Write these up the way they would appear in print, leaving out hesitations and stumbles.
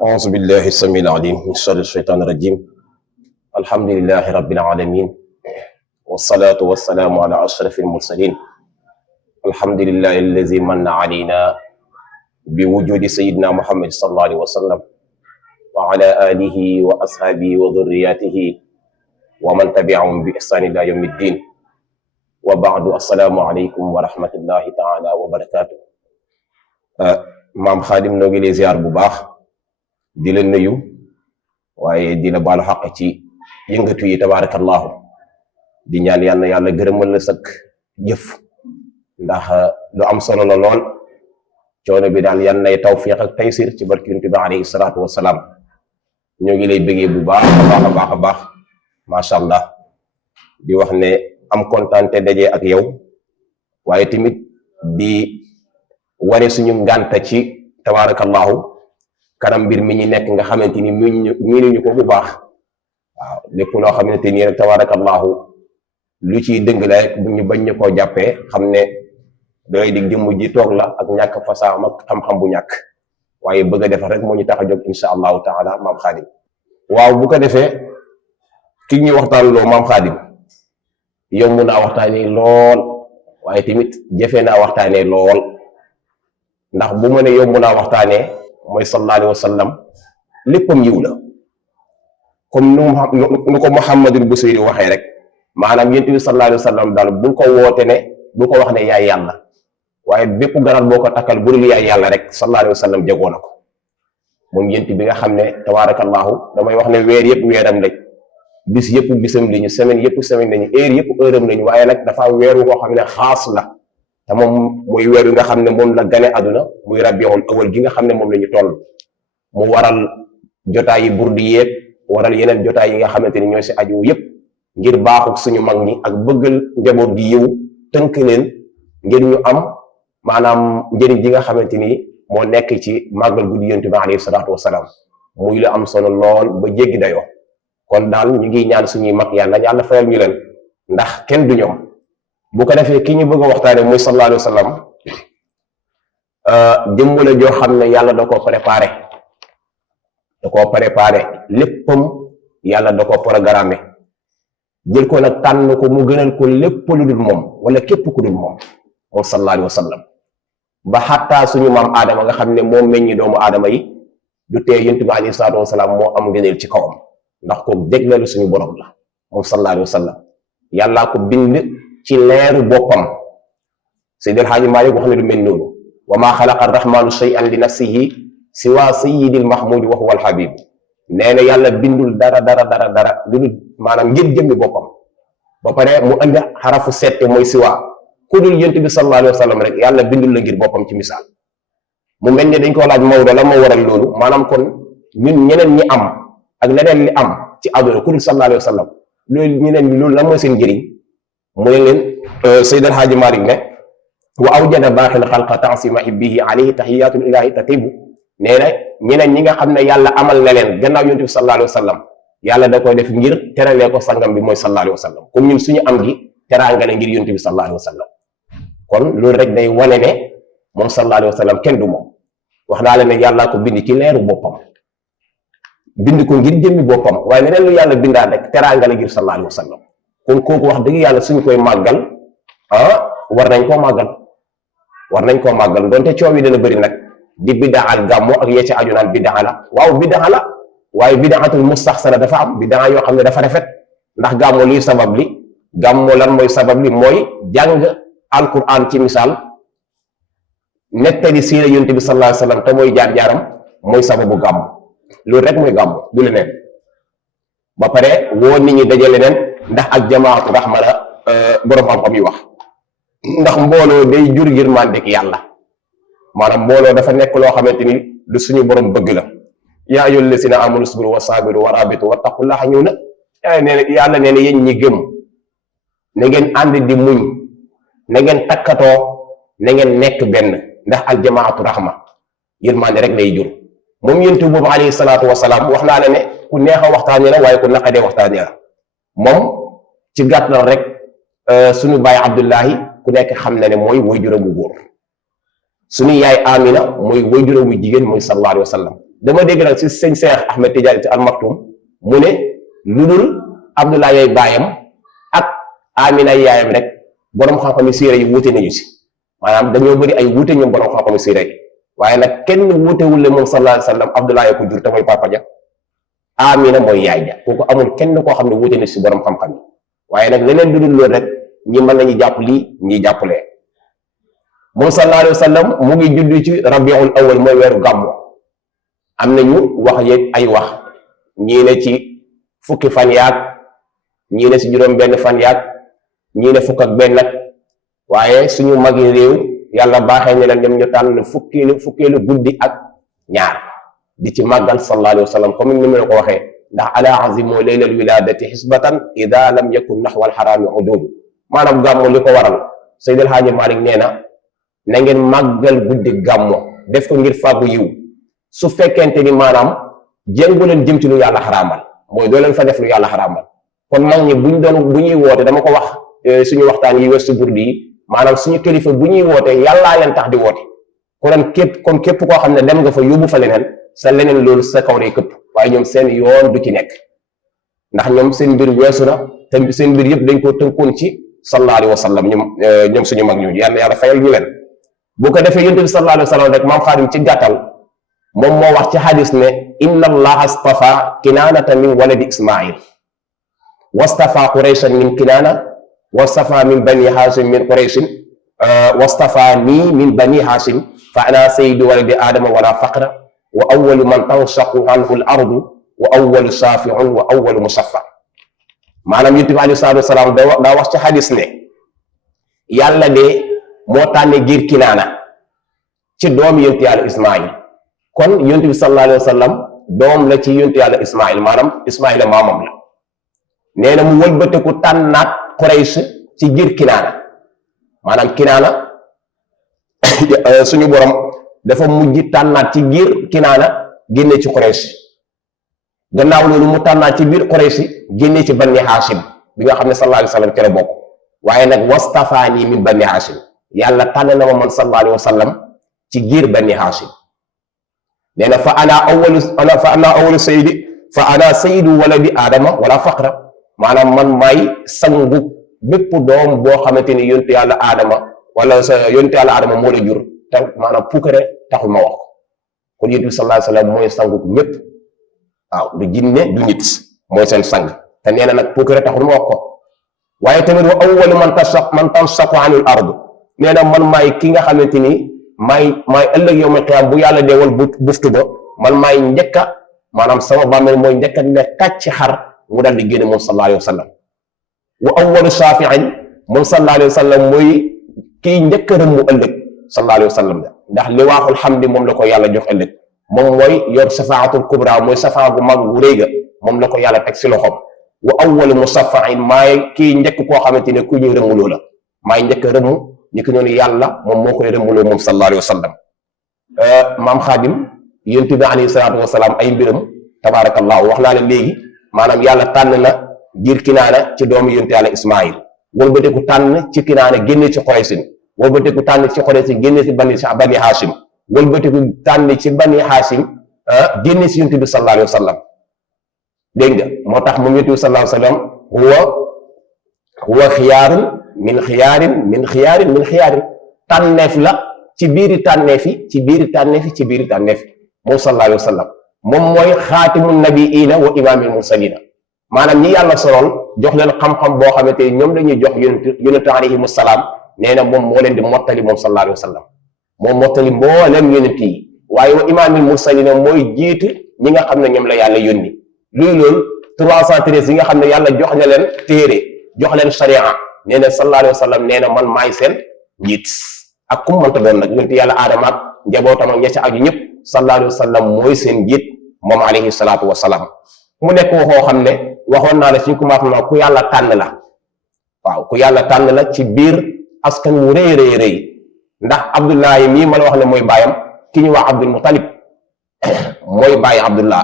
أعوذ بالله السميع العليم من شر الشيطان الرجيم. الحمد لله رب العالمين، والصلاة والسلام على أشرف المرسلين. الحمد لله الذي من علينا بوجود سيدنا محمد صلى الله عليه وسلم وعلى آله وأصحابه وذرياته ومن تبعهم بإحسان إلى يوم الدين. وبعد السلام عليكم ورحمة الله تعالى وبركاته. maam Xaadim noo ngi lay ziar bu baax di la nuyu waaye di la baalu xaq ci yëngatu yi tabaarakallaahu di ñaan yàlla yàlla gërëmal la sëkk jëf ndax lu am solo la lool. coono bi daal yan nay tawfiq ak taysir ci barki Yonent bi alayhi salaatu wasalaam. ñoo ngi lay bëggee bu baax a baax macha allah di wax ne am kontaan te daje ak yow waaye tamit di wane suñu ngànta ci tabaarakallaahu kanam mbir mi ñu nekk nga xamante ni miinuñu ko bu baax. waaw lépp loo xamante ni rek tabaarakallaahu lu ciy dëng la rek bu ñu bañ ñu koo jàppee xam ne dangay dig jëmm ji toog la ak ñàkk fasaam ak xam-xam bu ñàkk waaye bëgg a defar rek moo ñu tax a jóg insha allahu taala maam Xaadim. waaw bu ko defee ki ñuy waxtaan loo maam Xaadim yomb naa waxtaanee lool waaye tamit jafe naa waxtaanee lool. ndax bu ma ne yomb naa waxtaanee mooy sallallahu alayhi wa sallam léppam yiw la comme nu ko Muhammadul Busiri waxee rek maanaam yonent bi sallallahu alayhi wa sallam daal bu ko woote ne bu ko wax ne yaay yàlla waaye bépp garal boo ko takkal bu dul yaay yàlla rek sallallahu alayhi wa sallam jagoo na ko moom yonent bi nga xam ne tabaarakallaahu damay wax ne weer yëpp weeram lañ bis yëpp bisam lañu semaine yëpp semaine lañu heure yëpp heure am lañu waaye nag dafa weeru koo xam ne xaas la. te moom mooy weer wi nga xam ne moom la gane àdduna muy rabiul awal gi nga xam ne moom la ñu toll mu waral jotaay yi burdi yeeg waral yeneen jotaay yi nga xamante ni ñooy si aju yëpp ngir baaxu suñu mag ñi ak bëggal njaboot gi yiw tënk leen ngir ñu am maanaam njëriñ ji nga xamante ni moo nekk ci màggal guddi Yonent bi alayhi salaatu wasalaam muy lu am solo lool ba jéggi dayoo. kon daal ñu ngi ñaan suñuy mag yàlla fayal ñu leen ndax kenn du ñoom. bu ko defee ki ñu bëgg a waxtaane muy sallallahu alayhi wa sallam jëmm la joo xam ne yàlla da koo préparé léppam yàlla da koo programmé jël ko nag tànn ko mu gënal ko lépp lu dul moom wala képp ku dul moom sallallahu alayhi wa sallam ba xattaa suñu maam aadama nga xam ne moom meññi doomu aadama yi du tee Yonent bi alayhi salaatu wasalaam moo am ngëneel ci kawam ndax ko jégleelu suñu borom la moom sallallahu alayhi wa sallam yàllaa ko bind ci leeru boppam. Seydil Haaji Maalik wax ne lu mel noonu wa maa xalaqa arrahmaanu shay'an li nafsihi siwa sayyidil mahmudi wa huwa alhabib nee na yàlla bindul dara lu dul maanaam ngir jëmmi boppam ba pare mu andi xarafu sette mooy siwa ku dul Yonent bi sallallahu alayhi wa sallam rek yàlla bindul la ngir boppam ci misaal. mu mel ni dañ ko laaj Maodo la moo waral loolu maanaam kon ñun ñeneen ñi am ak leneen li am ci àdduna ku dul sallallahu alayhi wa sallam loolu ñeneen ñi loolu lan mooy seen njëriñ. mu ne leen Seyd El Hadji Malick ne wa awjada baaxil xalqa taasima bihi alayhi tahiyatul ilahi tatibu nee na ñeneen ñi nga xam ne yàlla amal na leen gannaaw Yonent bi sallallahu alayhi wa sallam yàlla da koy def ngir teralee ko sangam bi mooy sallallahu alayhi wa sallam comme ñun suñu am gi teraanga la ngir Yonent bi sallallahu alayhi wa sallam kon loolu rek day wane ne moom sallallahu alayhi wa sallam kenn du moom wax naa la ne yàllaa ko bind ci leeru boppam bind ko ngir jëmmi boppam waaye leneen lu yàlla bindaat rek teraanga la ngir sallallahu alayhi wa sallam kon kooku wax dëgg yàlla suñ koy màggal war nañ koo màggal donte coow yi dana bëri nag di bidaal gàmmo ak yee ci aju naan bidaa la waaw bidaa la waaye bidaatul mustaxsana dafa am bidaa yoo xam ne dafa rafet ndax gàmmo lii sabab li gàmmo lan mooy sabab li mooy jàng alquran ci misaal nettali siira Yonent bi sallallahu alayhi wa sallam te mooy jaar-jaaram mooy sababu gàmmo loolu rek mooy gàmmo du leneen ba pare woo nit ñi dajale leen ndax ak jamaatu rahma la borom xam-xam yi wax ndax mbooloo day jur yërmandeeg yàlla maanaam mbooloo dafa nekk loo xamante ni lu suñu borom bëgg la yaa ayyuhal lazina amanu sabiru wa sabiru wa rabitu wattaqullaha ñëw na yàlla nee na yéen ñi gëm na ngeen ànd di muñ na ngeen takkatoo na ngeen nekk benn ndax al jamaatu rahma yërmande rek lay jur moom Yonent boobu alayhi salaatu wasalaam wax naa la ne ku neex a waxtaanee la waaye ku naqadee waxtaanee la moom ci gàttal rek suñu baay Abdullahi ku nekk xam na ne mooy waajuram bu góor suñu yaay Amina mooy waajuram bu jigéen mooy sallallahu alayhi wa sallam dama dégg nag si sëñ Cheikh Ahmed Tidiane Al Maktoum mu ne lu dul Abdullah yay baayam ak Amina yaayam rek borom xam-xam yi siira yi wuute nañu si maanaam dañoo bëri ay wuute ñoom borom xam-xam yi siira yi waaye nag kenn wuutewul le moom sallallahu alayhi wa sallam Abdullah ya ko jur te mooy papa ja Amina mooy yaay ja kooku amul kenn koo xam ne wuute na si borom xam-xam yi waaye nag leneen lu dul loolu rek ñi mën nañu jàpp lii ñi jàppalee moom sallallahu alayhi wa sallam mu ngi judd ci rabiul awal mooy weeru gàmmu am nañu wax yeeg ay wax ñii ne ci fukki fan yaag ñii ne si juróom benn fan yaag ñii ne fukk ak benn nag waaye suñu magi réew yàlla baaxee ne leen ñoom ñu tànn fukkeelu guddi ak ñaar di ci màggal sallallahu alayhi wa sallam comme ni ma la ko waxee ndax ala azimu leylal wiladati xisbatan ida lam yakun naxwa alxaraami udum maanaam gàmmu li ko waral Seydil Haaji Malik nee na ngeen màggal guddi gàmmu def ko ngir fàggu yiw su fekkente ni maanaam jéngu leen jëm ci lu yàlla xaraamal mooy doo leen fa def lu yàlla xaraamal kon mag ñi bu ñuy woote dama ko wax suñu waxtaan yi weesu burdi yi maanaam suñu kilifa bu ñuy woote yàllaa leen tax di woote kon képp koo xam ne dem nga fa yóbbu fa leneen sa leneen loolu sa kaw lay këpp waaye ñoom seen yoon du ci nekk ndax ñoom seen mbir weesu na te seen mbir yëpp dañ koo tënkoon ci sallallahu alayhi wa sallam ñoom suñu mag ñooñu yàlla fayal ñu leen bu ko defee yonent bi sallallahu alayhi wa sallam rek maam Xaadim ci gàttal moom moo wax ci xadis ne inna allaha astafa kinaanata min waladi ismail wastafa qurayshan min kinaana wastafa min bani hashim min qurayshin wastafa nii min bani hashim fa ana sayyidu waladi adama wala faqra wa awwalu man tanshaqu anhu al ardu wa awwalu shafi'un wa awwalu musaffa maanaam yonent bi alayhi salaatu wasalaam daa wax ci xadis ne yàlla de moo tànne giir kinaana ci doom yonent yàlla ismail kon yonent bi sallallahu alayhi wa sallam doom la ci yonent yàlla ismail maanaam ismaila maamam la nee na mu wëlbateku tànnaat Quraysh ci giir kinaana maanaam kinaana suñu borom dafa mujj tànnaat ci giir kinaana génne ci Quraysh gannaaw loolu mu tànnaat ci biir Quraysh génne ci bani Hashim bi nga xam ne sallallahu alayhi wa sallam ci la bokk waaye nag wastafaani min bani Hashim yàlla tànn na ma man sallallahu alayhi wa sallam ci giir bani Hashim nee na fa ana sayyidu waladi aadama wala faqra maanaam man maay sangu bépp doom boo xamante ni yontu yàlla aadama wala yontu yàlla aadama moo la jur te maanaam puukare taxul ma wax ko kon yonent bi sallallahu alayhi wa sallam mooy sangu ñëpp waaw du jinne du nit mooy seen sang te nee na nag puukare taxul ma wax ko waaye tamit wa awwalu man tansaqu anil ardu nee na man maay ki nga xamante ni maay ëllëg yow ma xiyaam bu yàlla deewal buftu ba man maay njëkka maanaam sama bàmmeel mooy njëkka ne kàcc xar mu dal di génne moom sallallahu alayhi wa sallam wa awwalu shafi'in moom sallallahu alayhi wa sallam mooy kii njëkk a rëmmu ëllëg sallallahu alayhi wa sallam ndax liwaaxul xamdi moom la ko yàlla jox ëllëg moom mooy yor safaatul kubra mooy safaa gu mag gu rëy ga moom la ko yàlla teg si loxoom wa awwalu musaffain maay kii njëkk koo xamante ne ku ñuy rëmmuloo la maay njëkk a rëmmu ñi ko noonu yàlla moom moo koy rëmmuloo moom sallallahu alayhi wa sallam maam Xaadim yonent bi alayhi salaatu wa salaam ay mbiram tabaarakallahu wax naa la léegi maanaam yàlla tànn na giir kinaana ci doomu yonent yàlla Ismaayil wëlbateeku tànn ci kinaana génne ci Quraysin wëlbateeku tànn ci Quraysin génne ci bani Hashim wëlbateeku tànn ci bani Hashim génne ci yonent bi sallallahu alayhi wa sallam dégg nga moo tax moom yonent bi sallallahu alayhi wa sallam huwa xiyaarun min xiyaarin tànneef la ci biiri tànneefi moom sallallahu alayhi wa sallam moom mooy xaatimu nabiina wa imaamil mursalina maanaam ñi yàlla soloon jox leen xam-xam boo xamante ni ñoom lañuy jox yonent alayhimu salaam nee na moom moo leen di mottali moom sallallahu alayhi wa sallam moom mottali mboolem yonent yi waaye wa imaamil mursalina mooy jiitu ñi nga xam ne ñoom la yàlla yónni luy loolu 313 yi nga xam ne yàlla jox na leen téere jox leen sharia nee na sallallahu alayhi wa sallam nee na man maay seen njiit ak kum mënta doon nag yonent yàlla aadama ak njabootam ak ña ca aju ñëpp sallallahu alayhi wa sallam mooy seen njiit moom alayhi salaatu wa salaam mu nekk waxoo xam ne waxoon naa la suñ commencement ku yàlla tànn la waaw ku yàlla tànn la ci biir askan wu rëy ndax Abdullahi mii ma la wax ne mooy baayam ki ñu wax Abdul Muttalib mooy bàyyi Abdullah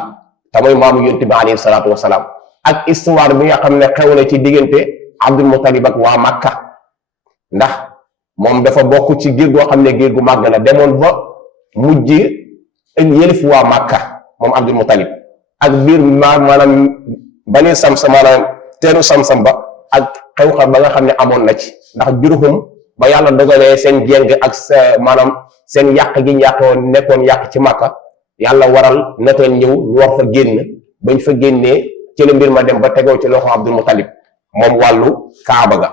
te mooy maamu yonent bi alayhi salaatu wa salaam ak histoire bi nga xam ne xew na ci diggante Abdul Muttalib ak waa Makka ndax moom dafa bokk ci giir goo xam ne giir gu màgg la demoon ba mujj yëlif waa Makka moom Abdul Muttalib ak biir maanaam bani Samsam maanaam teenu Samsam ba ak xew-xew ba nga xam ne amoon na ci ndax Jurhum ba yàlla dogalee seen jéng ak maanaam seen yàq gi yàqoon nekkoon yàq ci Màkka yàlla waral nateel ñëw ñu war fa génn bañ fa génnee ci la mbir ma dem ba tegoo ci loxo Abdul Muttalib moom wàllu Kaaba ga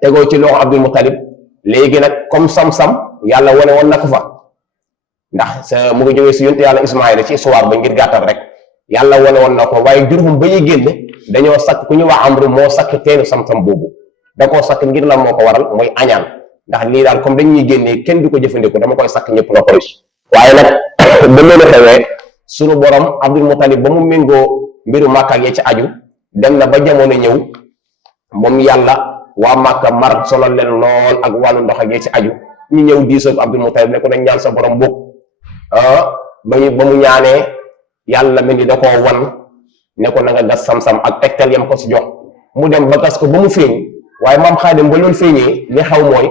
tegoo ci loxo Abdul Muttalib léegi nag comme Samsam yàlla wane woon na ko fa ndax mu ngi jógee si yonte yàlla Ismaayla ci histoire ba ngir gàttal rek yàlla wane woon na ko waaye Jurhum ba ñuy génn dañoo sakk ku ñu wax Amru moo sakk teenu Samsam boobu da koo sakk ngir lan moo ko waral mooy añaan ndax lii daal comme dañuy génnee kenn du ko jëfandikoo dama koy sakk ñëpp la koy waaye nag ba loolu xewee sunu borom Abdul Muttalib ba mu méngoo mbiru Màkka ak ya ci aju dem na ba jamono ñëw moom yàlla waa Màkka mar solal leen lool ak wàllu ndox ak ya ci aju ñu ñëw diisoo ko Abdul Muttalib ne ko dañ ñaan sa borom bokk ba mu ñaanee yàlla mel ni da koo wan ne ko na nga gas Samsam ak tegtal yam ko si jox mu dem ba gas ko ba mu feeñ waaye maam Xaadim ba loolu feeñee li xaw mooy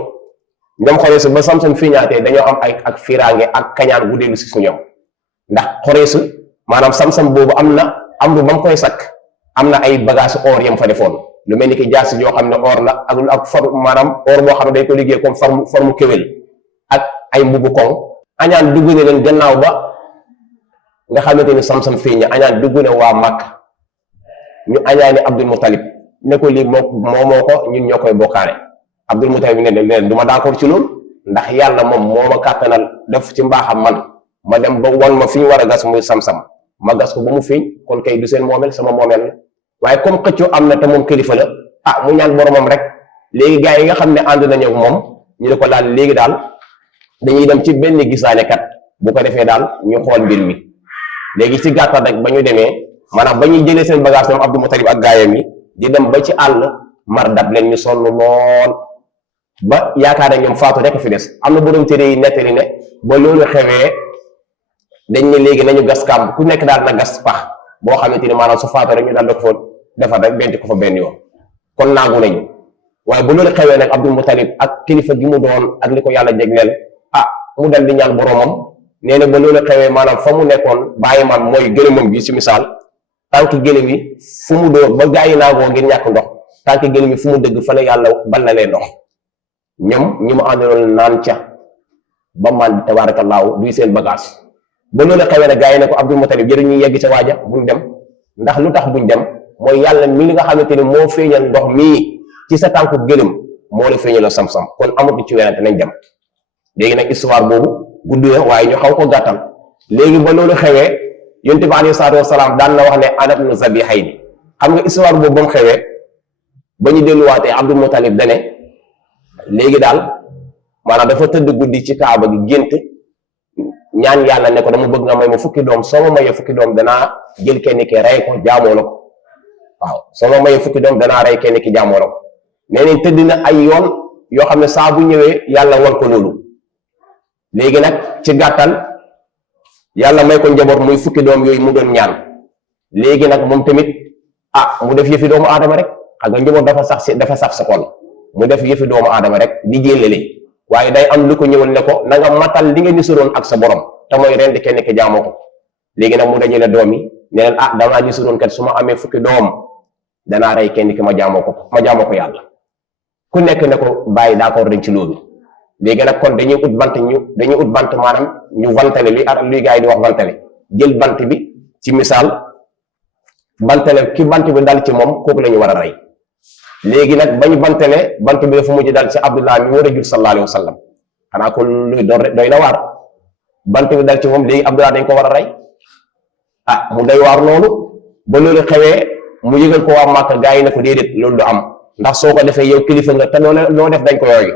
ñoom Xuraysh ba Samsam feeñaatee dañoo am ay ak fiiraange ak kañaan gu dellu si su ñoom ndax Xuraysh maanaam Samsam boobu am na Amru ba mu koy sakk am na ay bagage or yam fa defoon lu mel ni ki jaasi yoo xam ne or la ak forme maanaam or boo xam ne dañ ko liggéey comme forme kéwél ak ay mbubu koŋ añaan dugg ne leen gannaaw ba nga xamante ni Samsam feeñ añaan dugg ne waa Màkk ñu añaani Abdul Muttalib ne ko lii moo ko ñun ñoo koy bokkaale Abdul Muttalib ne leen du ma d'accord ci loolu ndax yàlla moom moo ma kàttanal def ci mbaaxam man ma dem ba won ma fi ñu war a gas muy Samsam ma gas ko ba mu feeñ kon kay du seen moomeel sama moomeel la waaye comme xëccoo am na te moom kilifa la mu ñaan boromam rek léegi gars yi nga xam ne ànd nañu ak moom ñu ne ko daal léegi daal dañuy dem ci benn gisaanekat bu ko defee daal ñu xool mbir mi léegi ci gàttal rek ba ñu demee maanaam ba ñuy jëlee seen bagage moom Abdul Muttalib ak gaayam yi di dem ba ci àll mar dab leen ñu sonn lool ba yaakaar ne ñoom faatu rek fi des am na borom téere yi nettali ne ba loolu xewee dañ ne léegi nañu gas kàmb ku nekk daal na gas pax boo xamante ni maanaam su faatu rek ñu daal da ko fa defar rek denc ko fa benn yoon kon naagu nañu waaye ba loolu xewee nag Abdul Muttalib ak kilifa gi mu doon ak li ko yàlla jégleel mu dal di ñaan boromam nee na ba loolu xewee maanaam fa mu nekkoon bàyyi maam mooy gëlëmam bi si misaal tànk gëlëm yi fu mu dóor ba gaa yi naagoo ngir ñàkk ndox tànk gëlëm yi fu mu dëgg fa la yàlla ballalee ndox ñoom ñi mu àndaloon naan ca ba man tabaarakallaahu duy seen bagage ba loolu xewee ne gaa yi ne ko Abdul Muttalib jëriñ ñu yegg ca waaja buñ dem ndax lu tax buñ dem mooy yàlla mi li nga xamante ni moo feeñal ndox mii ci sa tànku gëlëm moo la feeñaloo Samsam kon amatu ci werante nañ dem léegi nag histoire boobu gudd na waaye ñu xaw ko gàttal léegi ba loolu xewee yonent bi alayhi salaatu wasalaam daan na wax ne ana ibnu zabihayni xam nga histoire boobu ba mu xewee ba ñu delluwaatee Abdul Muttalib dane léegi daal maanaam dafa tëdd guddi ci kaaba gi gént ñaan yàlla ne ko dama bëgg nga may ma fukki doom soo ma mayee fukki doom danaa jël kenn ki rey ko jaamoo la ko waaw soo ma mayee fukki doom danaa rey kenn ki jaamoo la ko nee nañ tëdd na ay yoon yoo xam ne saa bu ñëwee yàlla wan ko loolu léegi nag ci gàttal yàlla may ko njaboot muy fukki doom yooyu mu doon ñaan léegi nag moom tamit mu def yëfi doomu aadama rek xam nga njaboot dafa saf sa xol mu def yëfi doomu aadama rek di jéllale waaye day am lu ko ñëwal ne ko na nga matal li nga nisuroon ak sa borom te mooy rendi kenn ki jaamoo ko léegi nag mu dajale doom yi ne leen damaa nisuroon kat su ma amee fukki doom danaa rey kenn ki ma jaamoo ko yàlla ku nekk ne ko bàyyi d'accord dañ ci loolu léegi nag kon dañuy ut bant maanaam ñu vantale luy gars yi di wax vantale jël bant bi ci misaal bantale ki bant bi dal ci moom kooku la ñu war a rey léegi nag bañ bantale bant bi dafa mujj dal ci Abdullah mi war a jur sallallahu alayhi wa sallam xanaa ko luy doy na waar bant bi dal ci moom léegi Abdullah dañ ko war a rey mu doy waar loolu ba loolu xewee mu yëgal ko waa Màkka gars yi ne ko déedéet loolu du am ndax soo ko defee yow kilifa nga te loo def dañ ko yooyu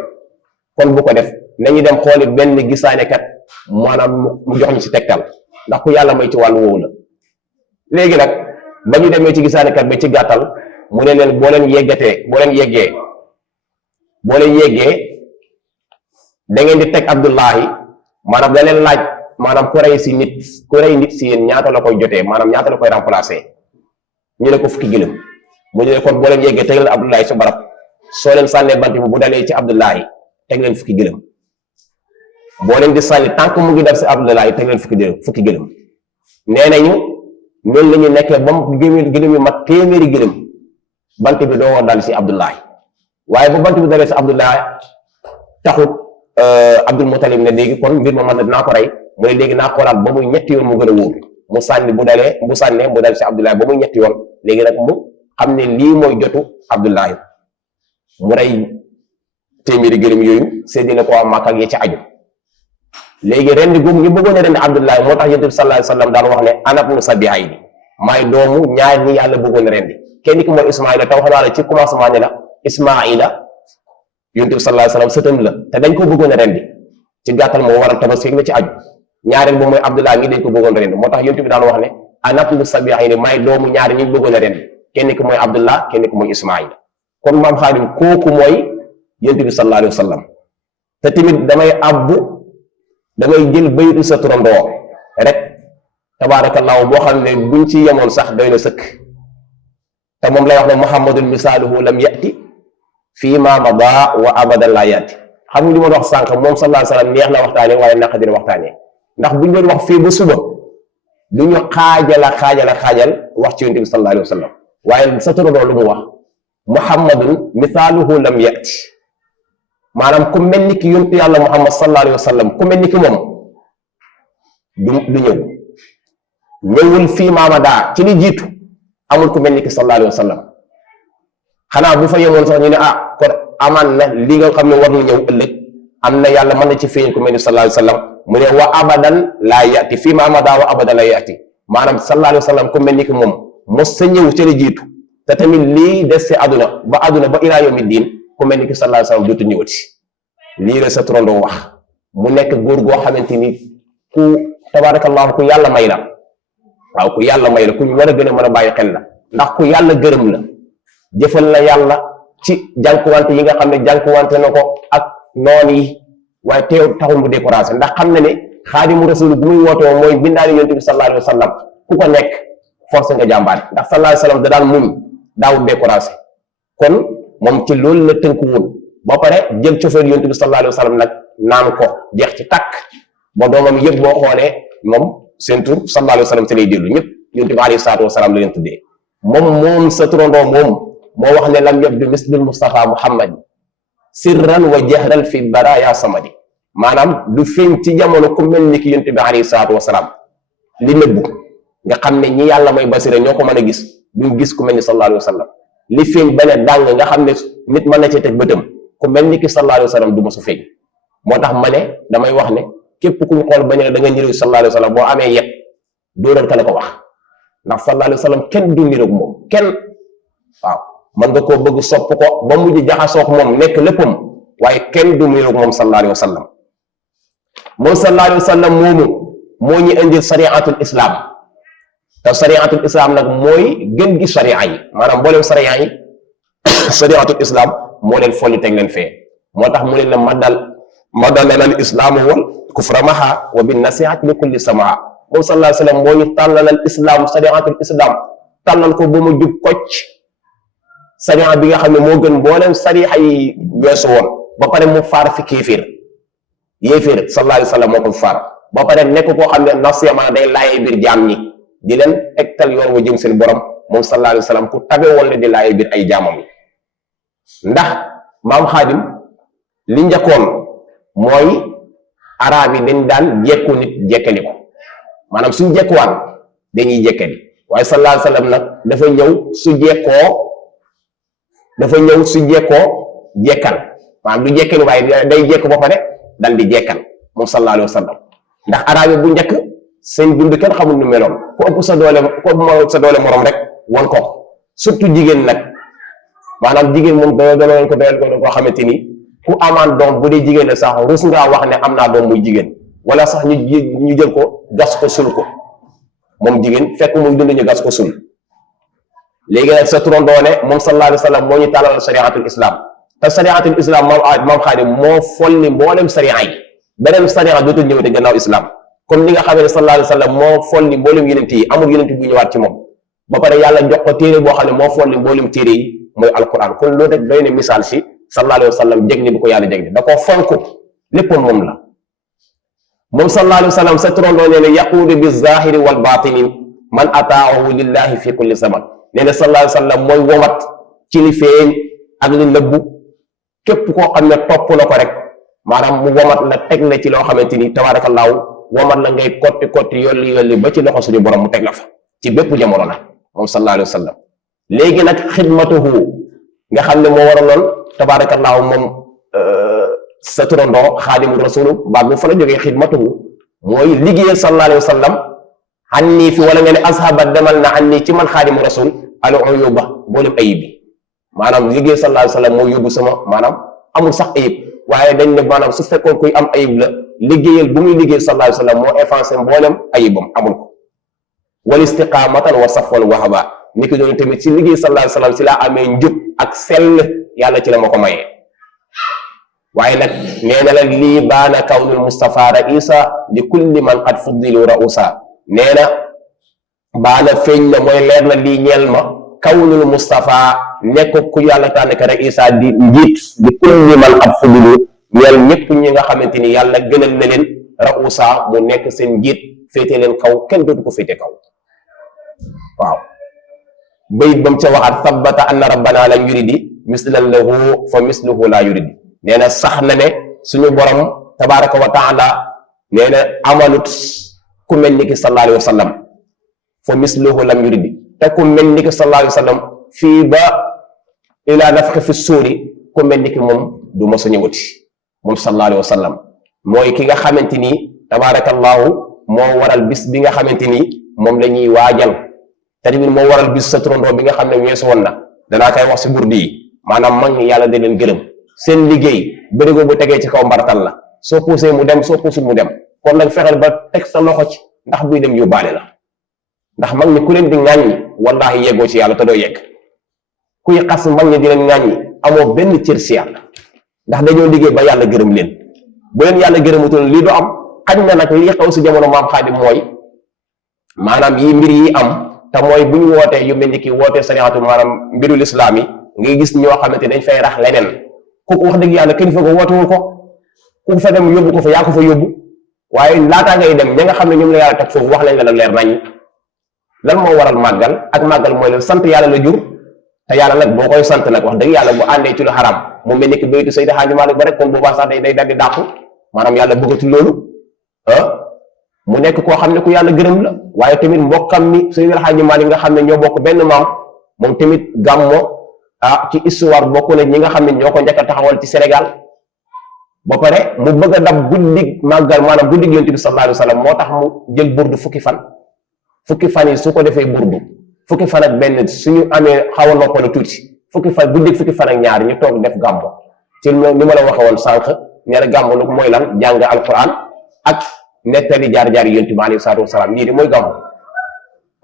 kon bu ko def nañu dem xooli benn gisaane kat maanaam mu jox ñu ci tegtal ndax ku yàlla may ci wàllu woowu la léegi nag ba ñu demee ci gisaane kat ba ci gàttal mu ne leen boo leen yeggee da ngeen di teg Abdullahi maanaam da leen laaj maanaam ku rey nit si yéen ñaata la koy jotee maanaam ñaata la koy remplacer ñu ne ko fukki gëlëm mu ne kon boo leen yeggee teg leen Abdullahi sa barab soo leen sànnee bant bi bu dalee ci Abdullahi teg leen fukki gëlëm boo leen di sànni tànk mu ngi def si Abdullahi teg leen fukki gëlëm nee nañu noonu la ñu nekkee ba mu gëlëm yu mat téeméeri gëlëm bant bi doo dal si Abdullahi waaye bu bant bi dalee si Abdullahi taxut Abdul Mutalib ne léegi kon mbir ma man na dinaa ko rey mu ne léegi naa xoolaat ba muy ñetti yoon mu gën a wóor mu sànni bu sànnee mu dal si Abdullahi ba muy ñetti yoon léegi nag mu xam ne lii mooy jotu Abdullahi mu rey téeméeri gëlëm yooyu séddale ko waa Màkka ak yi ci aju léegi rendi googu ñu bëggoon a rendi Abdullahi moo tax Yonent bi sallallahu alayhi wa sallam daan wax ne ana ibnu sabihayni maay doomu ñaar ñi yàlla bëggoon a rendi kenn ki mooy Ismaïla taw xanaa la ci commencement ne la Ismaïla Yonent bi sallallahu alayhi wa sallam sëtam la te dañ ko bëggoon a rendi ci gàttal moo waral tabaski la ci aju ñaareel bu mooy Abdullahi mi dañ ko bëggoon a rendi moo tax Yonent bi daan wax ne ana ibnu sabihayni maay doomu ñaar ñi bëggoon a rendi kenn ki mooy Abdullah kenn ki mooy Ismaïla kon maam Xaadim kooku mooy Yonent bi sallallahu alayhi wa sallam te tamit damay jël baytu sa turandoo rek tabaarakallaahu boo xam ne buñ ci yemoon sax doy na sëkk te moom lay wax ne muhammadun misaaluhu lam yati fii ma mada wa abadan laa yati xam nga li ma wax sànq moom sallallahu alayhi wa sallam neex na waxtaane waaye naq dina waxtaane ndax buñ doon wax fii ba suba du ñu xaajal wax ci yonent bi sallallahu alayhi wa sallam waaye sa turandoo lu mu wax muhammadun misaaluhu lam yati maanaam ku mel ni ki yontu yàlla muhammad sallallahu alayhi wa sallam ku mel ni ki moom du ñëwul fii maamadaa ci li jiitu amul ku mel ni ki sallallahu alayhi wa sallam xanaa bu fa yemoon sax ñu ne kon amaan na li nga xam ne war na ñëw ëllëg am na yàlla mën na ci feeñ ku mel ni sallallahu alayhi wa sallam mu ne wa abadan laa yati fii maamadaa wa abadan laa yati maanaam sallallahu alayhi wa sallam ku mel ni ki moom mos sa ñëw ci li jiitu te tamit lii des si àdduna ba ilaa yawmi diin ku mel ni ki sallallahu alayhi wa sallam dootu ñëwati lii la sa turandoo wax mu nekk góor goo xamante ni ku tabarakallahu ku yàlla may la waaw ku yàlla may la ku ñu war a gën a mën a bàyyi xel la ndax ku yàlla gërëm la jëfal la yàlla ci jànkuwante yi nga xam ne jànkuwante na ko ak noon yi waaye teew taxul mu découragé ndax xam na ne xaadimu rasul bu muy wootoo mooy bindaani yonent bi sallallahu alayhi wa sallam ku ko nekk forcé nga jàmbaare ndax sallallahu alayhi wa sallam da daan muñ daawul découragé kon moom ci loolu la tënku woon ba pare jël cofeel yonent bi sallallahu alayhi wa sallam nag naan ko jeex ci tàkk ba doomam yëpp boo xoolee moom seen tur sallallahu alayhi wa sallam te lay dellu ñëpp yonent bi alayhi salaatu wasalaam la leen tuddee moom sa turandoo moom moo wax ne lam yabdu mislul Mustafa Muhammad sirran wa jahran fi baraya samadi maanaam du feeñ ci jamono ku mel ni ki yonent bi alayhi salaatu wasalaam li nëbbu nga xam ne ñi yàlla may basira ñoo ko mën a gis duñ gis ku mel ni sallallahu alayhi wa sallam li feeñ ba ne dàng nga xam ne nit mën na cee teg bëtam ku mel ni ki sallallahu alayhi wa sallam du ma su feeñ moo tax ma ne damay wax ne képp ku ñu xool ba ne da nga niroog sallallahu alayhi wa sallam boo amee yet dóoral ka la ko wax ndax sallallahu alayhi wa sallam kenn du niroog moom kenn waaw mën nga koo bëgg sopp ko ba mujj jaxasoog moom nekk léppam waaye kenn du niroog moom sallallahu alayhi wa sallam moom sallallahu alayhi wa sallam moomu moo ñu indil sariatul islam te sariatul islam nag mooy gën gi saria yi maanaam mbooleem saria yi sariatul islam moo leen folli teg leen fee moo tax mu leen ne madal al islaamu wal kufra maha wa bin nasihat li kulli samaa moom sallallahu alayhi wa sallam moo ñu tàllalal islam sariatul islam tàllal ko ba mu jub kocc sariya bi nga xam ne moo gën mbooleem sariya yi weesu woon ba pare mu faar fi kéeféer yéeféer sallallahu alayhi wa sallam moo ko faar ba pare nekk koo xam ne nasiya day laayee biir jaam ñi di leen tegtal yoon wa jëm seen borom moom sallallahu alayhi wa sallam ku tabe woon la di laayee biir ay jaamam yi ndax maam xaadim li njëkkoon mooy arab yi dañ daan jekku nit jekkali ko maanaam suñ jekkuwaan dañuy jekkali waaye sallallahu alayhi wa sallam nag dafa ñëw su jekkoo jekkal maanaam du jekkali waaye day jekk ba pare dal di jekkal moom sallallahu alayhi wa sallam ndax arab yi bu njëkk seen dund kenn xamul nu meloon ku ëpp sa doole morom rek won ko surtout jigéen nag maanaam jigéen moom doon ko doyal koo xamante ni ku amaan doom bu dee jigéen la sax rus ngaa wax ne am naa doom muy jigéen wala sax ñu jël ko gas ko sul ko moom jigéen fekk muy dund ñu gas ko sul léegi nag sa turandoo ne moom sallallahu alayhi wa sallam moo ñu tàllal sariatul islam te sariatul islam maam xaadim moo folli mboolem sariya yi beneen sariya dootul ñëwate gannaaw islam comme li nga xamee ne sallallahu alayhi wa sallam moo folli mboolem yonent yi amul yonent bu ñëwaat ci moom ba pare yàlla jox ko téere boo xam ne moo folli mboolem téere yi mooy alquran kon loolu rek doy na misaal si sallallahu alayhi wa sallam jeg ni bu ko yàlla jeg ni da koo fonk léppam moom la moom sallallahu alayhi wa sallam sa turandoo nee na yaquudu bi zahiri wal batini man ataahu lillahi fi kulli zaman nee na sallallahu alayhi wa sallam mooy womat ci li feeñ ak li nëbbu képp koo xam ne topp na ko rek maanaam mu womat la teg la ci loo xamante ni tabaarakallaahu womat la ngay kotti kotti yolli ba ci loxo suñu borom mu teg la fa ci bépp jamono nag moom sallallahu alayhi wa sallam léegi nag xidmatuhu nga xam ne moo waraloon tabaarakallaahu moom sa turandoo xaadimu rasulu baat bu fa la jógee xidmatuhu mooy liggéeyal sallallahu alayhi wa sallam xannii fi wala nga ne ashaba demal na xannii ci man xaadimu rasul al uyuba boolem ayib bi maanaam liggéey sallallahu alayhi wa sallam moo yóbbu sama maanaam amul sax ayib waaye dañ ne maanaam su fekkoon kuy am ayib la liggéeyal bu muy liggéey sallallahu alayhi wa sallam moo effacé mboolem ayibam amul ko wal istiqamatan wa safwan wahaba ni ki doon tamit ci liggéey sallallahu alayhi wa sallam si laa amee njub ak sell yàlla ci la ma ko mayee waaye nag nee na la lii baana kawnul Mustafa raisa li kulli man qad fuddilu rausa nee na baana feeñ na mooy leer na lii ñeel ma kawnul Mustafa nekk ku yàlla tànn ka raisa di njiit li kulli man qad fuddilu ñeel ñëpp ñi nga xamante ni yàlla gënal na leen rausa mu nekk seen njiit féete leen kaw kenn dootu ko féete kaw waaw bayit bam ca waxaat sabata anna rabbana lam yuridi mislan lahu fa misluhu la yuridi nee na sax na ne suñu borom tabaraka wa taala nee na amalut ku mel ni ki sallallahu alayhi wa sallam fa misluhu lam yuridi te ku mel ni ki sallallahu alayhi wa sallam fii ba ila nafxi fi suuri ku mel ni ki moom du mos a ñëwati moom sallallahu alayhi wa sallam mooy ki nga xamante ni tabarakallahu moo waral bis bi nga xamante ni moom la ñuy waajal te tamit moo waral bis sa turandoo bi nga xam ne weesu woon na danaa koy wax si burdi yi maanaam mag ñi yàlla da leen gërëm seen liggéey bërigo bu tegee ci kaw mbartal la soo poussé mu dem soo poussé mu dem kon nag fexeel ba teg sa loxo ci ndax buy dem yóbbaale la ndax mag ñi ku leen di ŋàññi wallahi yeggoo ci yàlla te doo yegg kuy xas mag ñi di leen ŋàññi amoo benn cër si yàlla ndax dañoo liggéey ba yàlla gërëm leen bu leen yàlla gërëmutoon lii du am xañ na nag lii xew si jamono maam Xaadim mooy maanaam yi mbir yi am te mooy bu ñu wootee yu mel ni ki wootee sariatu maanaam mbirul islaam yi ngay gis ñoo xamante dañ fay rax leneen kooku wax dëgg yàlla kilifa ko wootewul ko ku fa dem yóbbu ko fa yaa ko fa yóbbu waaye laataa ngay dem ña nga xam ne ñoom la yàlla teg foofu wax nañ la leer nañ lan moo waral màggal ak màggal mooy la sant yàlla la jur te yàlla nag boo koy sant nag wax dëgg yàlla bu àndee ci lu xaram mu mel ni ki baytu Seydi Haaji Maalik ba rek kon boobaa sax day daldi dàqu maanaam yàlla bëggatul loolu mu nekk koo xam ne ku yàlla gërëm la waaye tamit mbokkam mi Seydi Haaji Maalik nga xam ne ñoo bokk benn maam moom tamit gàmmo ci histoire bokk na ñi nga xam ne ñoo ko njëkk a taxawal ci Sénégal ba pare mu bëgg a dab guddig màggal maanaam guddig Yonent bi sallallahu alayhi wa sallam moo tax mu jël burdu fukki fan yi su ko defee burdu fukki fan ak benn suñu amee xaw a noppalu tuuti fukki fan guddig fukki fan ak ñaar ñu toog def gàmmo ci ni ma la waxe woon sànq nee na gàmmo lu mooy lan jàng alquran ak nettali jaar-jaar Yonent bi alayhi salaatu wasalaam lii di mooy gàmmo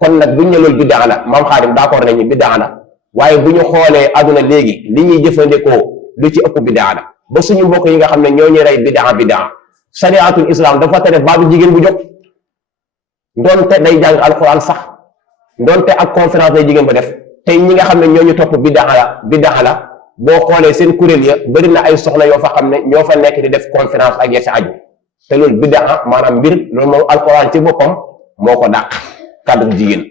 kon nag buñ ne loolu biddaa la maam Xaadim d'accord nañu biddaa la waaye bu ñu xoolee aduna léegi li ñuy jëfandikoo lu ci ëpp bidaa la ba suñu mbokk yi nga xam ne ñoo ñu rey bidaa shariatul islam dafa tere baatu jigéen bu jóg doonte day jàng alquran sax doonte ak conférence lay jigéen ba def tey ñi nga xam ne ñoo ñu topp bidaa la boo xoolee seen kuréel ya bëri na ay soxna yoo fa xam ne ñoo fa nekk di def conférence ak ya ci aju te loolu bidaa maanaam mbir loolu moom alquran ci boppam moo ko dàq kàddu jigéen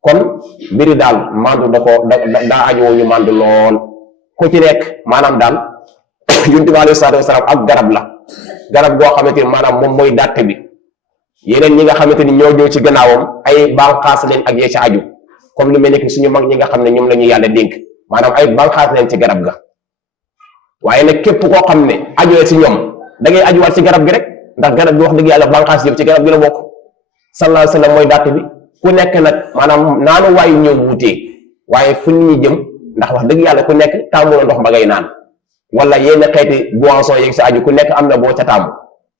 kon mbiri daal mandu daa ajowoo ñu mandu lool ku ci nekk maanaam daal Yonent bi alayhi salaatu wasalaam ak garab goo xamante ni maanaam moom mooy dàtt bi yeneen ñi nga xamante ni ñoo ñëw ci gannaawam ay banqaas leen ak yee ci aju comme lu mel ni suñu mag ñi nga xam ne ñoom la ñu yàlla dénk maanaam ay banqaas leen ci garab ga waaye nag képp koo xam ne ajoo ci ñoom da ngay ajuwaat ci garab gi rek ndax garab gi wax dëgg yàlla banqaas yëpp ci garab gi la bokk sallallahu alayhi wa sallam mooy dàtt bi ku nekk nag maanaam naanu waayu ñëw wuutee waaye fu nit ñi jëm ndax wax dëgg yàlla ku nekk tàmmu na ndox ba ngay naan wala yenn xeeti boisson yeeg sa aju ku nekk am na boo ca tàmmu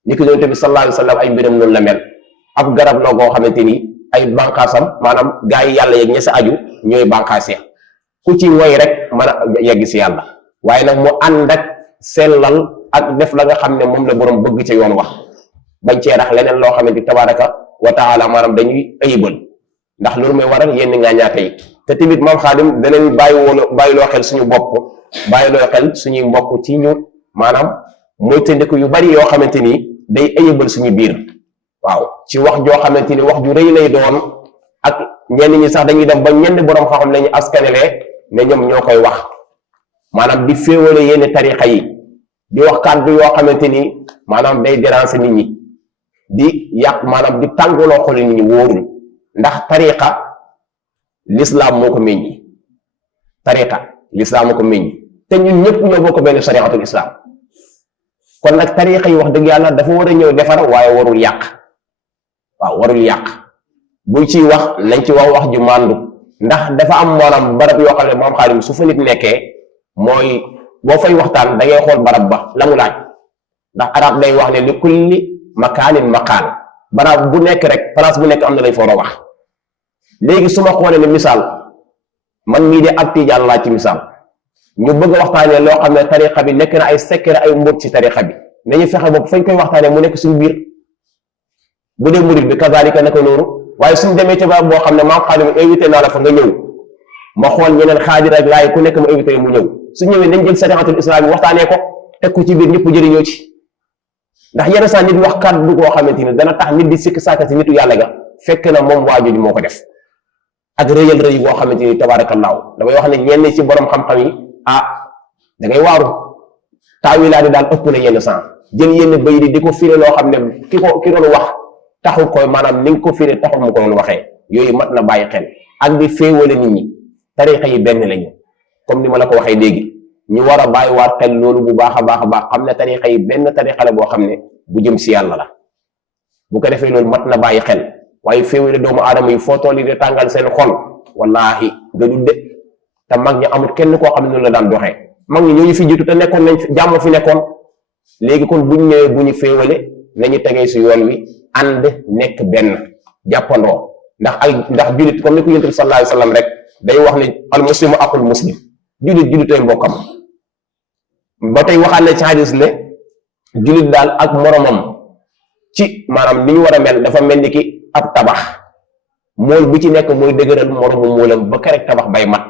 ni ki doon tamit sallallahu alayhi wa sallam ay mbiram noonu la mel ab garab la goo xamante ni ay bànqaasam maanaam gaa yi yàlla yeeg ña sa aju ñooy bànqaas ya ku ci woy rek mën a yegg si yàlla waaye nag mu ànd ak sellal ak def la nga xam ne moom la borom bëgg ca yoon wax bañ cee rax leneen loo xamante tabaraka wa taala maanaam dañuy ayibal ndax loolu mooy waral yenn ngaañaate yi te tamit maam Xaadim danañ bàyyiloo xel suñu bopp bàyyiloo xel suñuy mbokk ci ñu maanaam mooy tëndiku yu bari yoo xamante ni day ayibal suñu biir waaw ci wax joo xamante ni wax ju rëy lay doon ak ñenn ñi sax dañuy dem ba ñenn borom xam-xam lañu askanele ne ñoom ñoo koy wax maanaam di féewale yenn tarixa yi di wax kàddu yoo xamante ni maanaam day déranger nit ñi di yàq maanaam di tàngaloo xol nit ñi wóorul ndax tarixa l'islam moo ko meññi tarixa l'islam moo ko meññi te ñun ñëpp ñoo bokk benn shariatul islam kon nag tarixa yi wax dëgg yàlla dafa war a ñëw defar waaye warul yàq waaw warul yàq bu ciy wax nañ ci wax ju màndu ndax dafa am maanaam barab yoo xam ne moom Xaadim su fa nit nekkee mooy boo fay waxtaan da ngay xool barab ba la mu laaj ndax arab day wax ne li kulli makaanin maqaal barab bu nekk rek place bu nekk am na lañ fa war a wax léegi su ma xoolee ne misaal man mii de ab tijaan laa ci misaal ñu bëgg a waxtaanee loo xam ne tariqa bi nekk na ay secret ay mbóot ci tariqa bi nañu fexe bopp fañ koy waxtaanee mu nekk suñu biir bu dee murid bi kazalika naka noonu waaye suñ demee ci barab boo xam ne maam Xaadim invité naa la fa nga ñëw ma xool ñeneen xaadir ak laay ku nekk ma invité mu ñëw su ñëwee nañ jël shariatul islam yi waxtaanee ko teg ko ci biir ñëpp jëriñoo ci ndax yenn saa nit wax kàddu koo xamante ni dana tax nit di sikk saaka si nitu yàlla ga fekk na moom waajooju moo ko def ak rëyal rëy boo xamante ni tabaarakallaahu damay wax ne ñenn ci borom xam-xam yi da ngay waaru taawilaa di daal ëpp na yenn saa jël yenn bay di ko firé loo xam ne ki doon wax taxul koy maanaam ni nga ko firé taxul mu ko doon waxee yooyu mat na bàyyi xel ak di féewale nit ñi tarixa yi benn lañu comme ni ma la ko waxee léegi ñu war a bàyyiwaat xel loolu bu baax a baax a baax xam ne tarixa yi benn tarixa la boo xam ne bu jëm si yàlla la bu ko defee loolu mat na bàyyi xel waaye féewale doomu aadama yi foo toll yi di tàngal seen xol wallaahi gëdul de te mag ñi amul kenn koo xam ne noonu la daan doxee mag ñi ñooñu fi jiitu te nekkoon nañ jàmm fi nekkoon léegi kon buñ ñëwee bu ñu féewale nañu tegee si yoon wi ànd nekk benn jàppandoo ndax julit comme ni ko yonent bi sallallahu alayhi wa sallam rek day wax ne al muslimu aqul muslim julit mbokkam ba tey waxaat na ci hadis ne julit daal ak moromam ci maanaam ni ñu war a mel dafa mel ni ki ab tabax mool bi ci nekk mooy dëgëral moromu moolam ba kerek tabax bay mat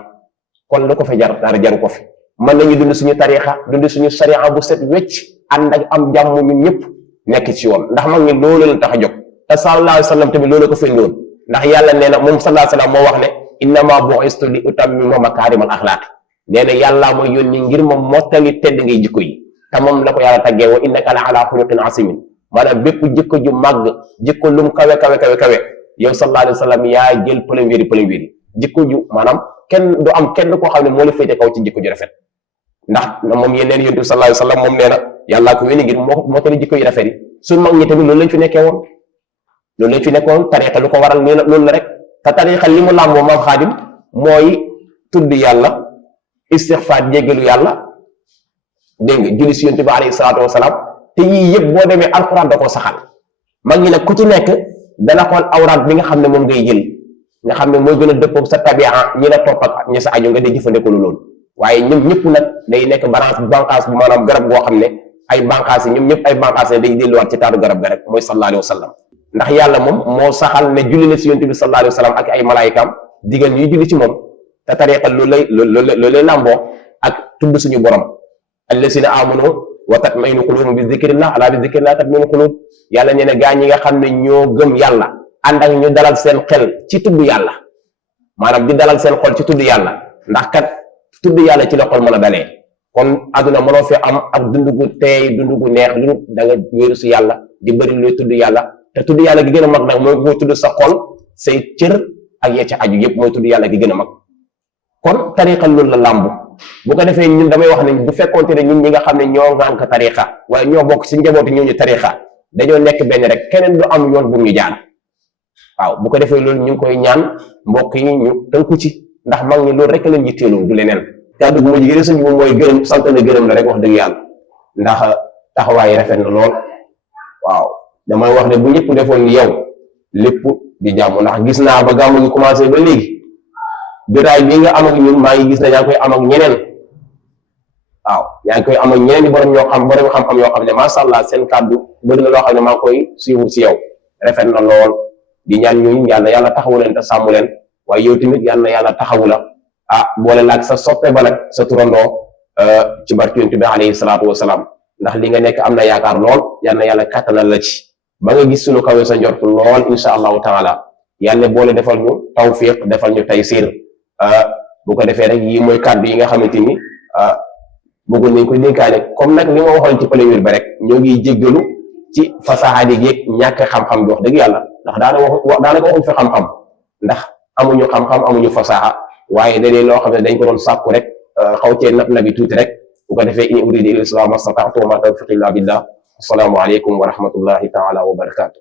kon lu ko fi jar dara jaru ko fi mën nañu dund suñu tarixa dund suñu sariya bu set wecc ànd ak am jàmm ñun ñëpp nekk ci yoon ndax mag ñi loolu la tax a jóg te sallallahu alayhi wa sallam tamit loolu ko fendoon ndax yàlla nee na moom sallallahu alayhi wa sallam moo wax ne innama bu'istu li utammima makaarimal axlaaq nee na yàllaa mooy yónni ngir ma mottali tedd ngay jikko yi te moom la ko yàlla taggee wa innaka la ala xuluqin asimin maanaam bépp jikko ju màgg jikko lum kawe yow sallallahu alayhi wa sallam yaa jël pëlëngéeri jikko ju maanaam kenn du am kenn koo xam ne moo la féete kaw ci jikko ju rafet ndax moom yeneen yonent bi sallallahu alayhi wa sallam moom nee na yàllaa ko yónni ngir moo tali jikko yu rafet yi suñ mag ñi tamit loolu lañ fi nekkee woon loolu lañ fi nekkoon tariqa lu ko waral loolu la rek te tariqa li mu làmboo maam Xaadim mooy tudd yàlla istixfaar jéggalu yàlla dégg nga julli si yonent bi alayhi salaatu wasalaam te yii yëpp boo demee alxuraan da koo saxal mag ñi nag ku ci nekk dana xool awraat bi nga xam ne moom ngay jël nga xam ne mooy gën a dëppoo sa tabia ñi la topp ak ñi sa aju nga di jëfandikoo loolu waaye ñoom ñëpp nag day nekk bànqaas bu maanaam garab goo xam ne ay bànqaas yi ñoom ñëpp ay bànqaas ne day delluwaat ci taatu garab ga rek mooy sallallahu alayhi wa sallam ndax yàlla moom moo saxal ne julli na si yonent bi sallallahu alayhi wa sallam ak ay malaayikaam digal ñuy julli ci moom te tariqa loolu lay làmboo ak tudd suñu borom allazina amanu wa tatmainu qulubuhum bi zikrillah ala bi zikrillah tatmainu qulub yàlla nee na gaa ñi nga xam ne ñoo gëm yàlla ànd ak ñu dalal seen xel ci tudd yàlla maanaam di dalal seen xol ci tudd yàlla ndax kat tudd yàlla ci la xol mën a dalee kon àdduna mënoo fi am ak dund gu teey dund gu neex lu da nga wéeru si yàlla di bëri looy tudd yàlla te tudd yàlla gi gën a mag nag mooy ko tudd sa xol say cër ak ya ca aju yëpp mooy tudd yàlla gi gën a mag kon tariqa loolu la làmbu bu ko defee ñun damay wax ne bu fekkoonte ne ñun ñi nga xam ne ñoo ngànk tariqa wala ñoo bokk si njabooti ñooñu tariqa dañoo nekk benn rek keneen du am yoon bu ñu jaar waaw bu ko defee loolu ñu ngi koy ñaan mbokk yi ñu tënku ci ndax mag ñi loolu rek lañ yitteeloo du leneen kàddu gu mujj gi sëñ bi mooy gërëm sant na gërëm la rek wax dëgg yàlla ndax taxawaay rafet na lool waaw damay wax ne bu ñëpp defoon ni yow lépp di jàmm ndax gis naa ba gàmmu ngi commencé ba léegi jotaay bi nga am ak ñun maa ngi gis ne yaa ngi koy am ak ñeneen waaw yaa ngi koy am ak ñeneen ñi borom xam-xam yoo xam ne macha allah seen kàddu bëri na loo xam ne maa ngi koy suivre si yow rafet na lool di ñaan ñooñu yàlla taxawu leen te sàmm leen waaye yow tamit yàlla taxawu la boole la ak sa soppe ba nag sa turandoo ci barke Yonent bi alayhi salaatu wasalaam ndax li nga nekk am na yaakaar lool yal na yàlla kattanal la ci ba nga gis sunu kawe sa njort lool insha allahu taala yàlla boole defal ñu tawfiq defal ñu taysir bu ko defee rek yi mooy kàddu yi nga xamante ni bëggoon nañ ko dénkaane comme nag li ma waxoon ci premier ba rek ñoo ngi jéggalu ci fasaxaadi yeeg ñàkk xam-xam bi wax dëgg yàlla ndax daanaka waxuñ fi xam-xam ndax amuñu xam-xam amuñu fasaxa waaye dañuy loo xam ne dañ ko doon sàkku rek xaw cee na bi tuuti rek bu ko defee in uridu illa al-islaha mastata'tu wa ma tawfiqi illa billah assalaamu aleykum wa rahmatullahi taala wa barakatuh